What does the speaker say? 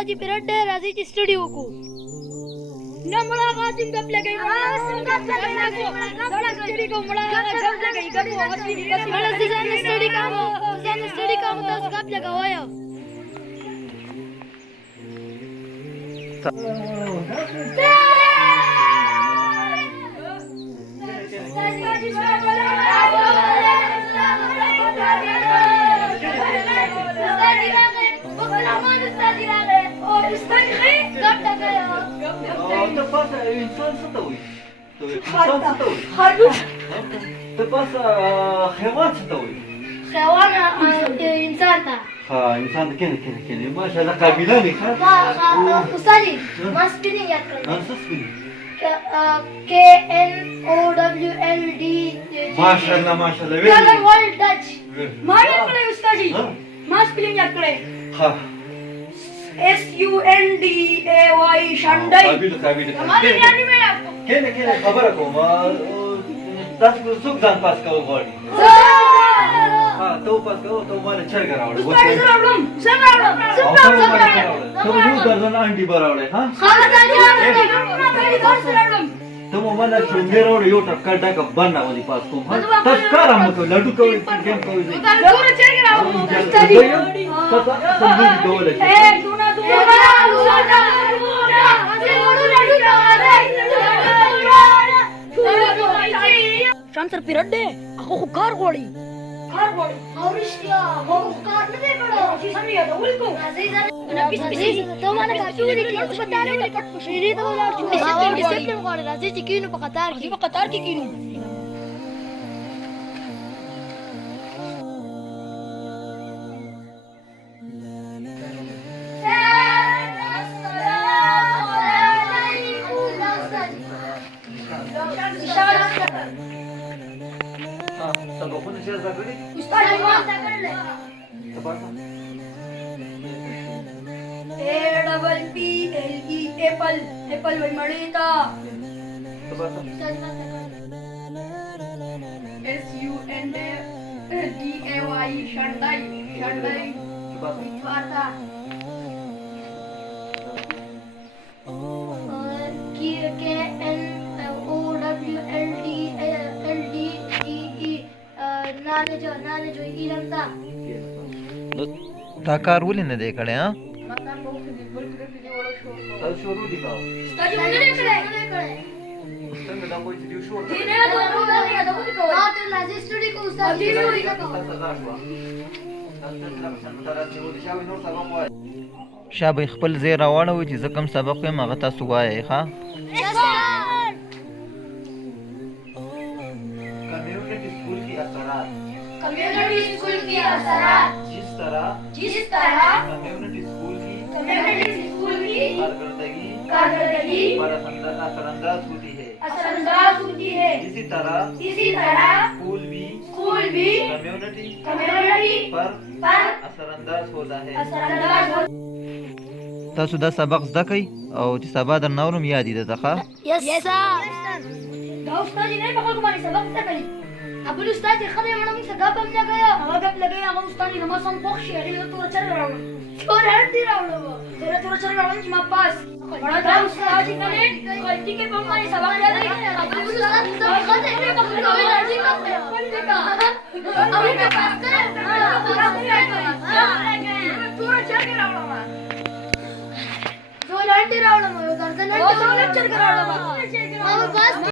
استاد جی پیرڈ ہے راضی جی اسٹوڈیو کو نمڑا قاسم کب لگئی کب لگئی اسٹڈی کو مڑا کب لگئی کب اسٹڈی کا ہوتا اس کب لگا ہوا حیوان څه ته وایي؟ حیوان انسان ته. ها انسان ته کینې ماشاءالله قابله دی ښه استاد جی ما سپینینګ یاد کړی څه سپینینګ KNOWLD ماشاءالله ورلډ ټچ ما یاد کړی استاد جی ما سپینینګ یاد کړی ها SUNDAY شانډای قابله کینې خبره کوم تاسو څوک ځان پاس کول غواړي ها ته پاس کوو ته مال چرګ راوړې ته مو درځن انډي براوړې ها ته مو مال څنګه راوړې یو ټکا ډکا باندې ودی پاس کوم ها تاسو کار هم کوئ لډو کوئ ګیم کوئ ټول چرګ راوړم استاد جی تاسو څنګه ډول شي شام سر پیرډ دی هغه خو کار غواړي او رښتیا هغه کار نه دی کړی چې سمې یادول کوم انا پیس ته مانه کاټو دي کلاس بتاله ته کټ شيري ته ولاړ شو ډیسپلین غواړي راځي چې کینو په قطار کې کینو سبقونه چې زده کړي استاد یې ما زده کړل اپل وای مړی تا SUNDAY شانډای فارتا KNOWLD علم تا دا کار ولې نه دی کړی ها تاسو شروع دي کاوه استاد یې نه کړی څنګه دا کوئی چې شروع دې نه دا ته لازم سټډي کو استاد دې نه وړي تاسو نور سبق وایي شابه خپل ځای راوړو چې زه کوم سبق وایم هغه تاسو وایئ ښه کمیونٹی اسکول کی اثرات جس طرح کمیونٹی اسکول کی کارکردگی پر اثرانداز ہوتی ہے اسی طرح اسکول بھی کمیونٹی پر اثرانداز ہوتا ہے تاسو دا سبق زده کوئ او چې سبا درنه اورم یاد یې درته ښه یس سر دا استاد یې نه په خلکو باندې سبق زده کوي ابو الاستاذ خدای مړه موږ څنګه په لګیا هغه په لګیا هغه استاد یې ما سم خوښ شي هغه تور چر راوړل تور هندي راوړل تور چر راوړل چې ما پاس مړه دا استاد یې کنه غلطی کې په باندې سبق یاد دی ابو الاستاذ سبق خدای یې په خپل راځي کوي او یې پاس کړه تور چر راوړل زول هندي راوړل یو درځنه تور چر راوړل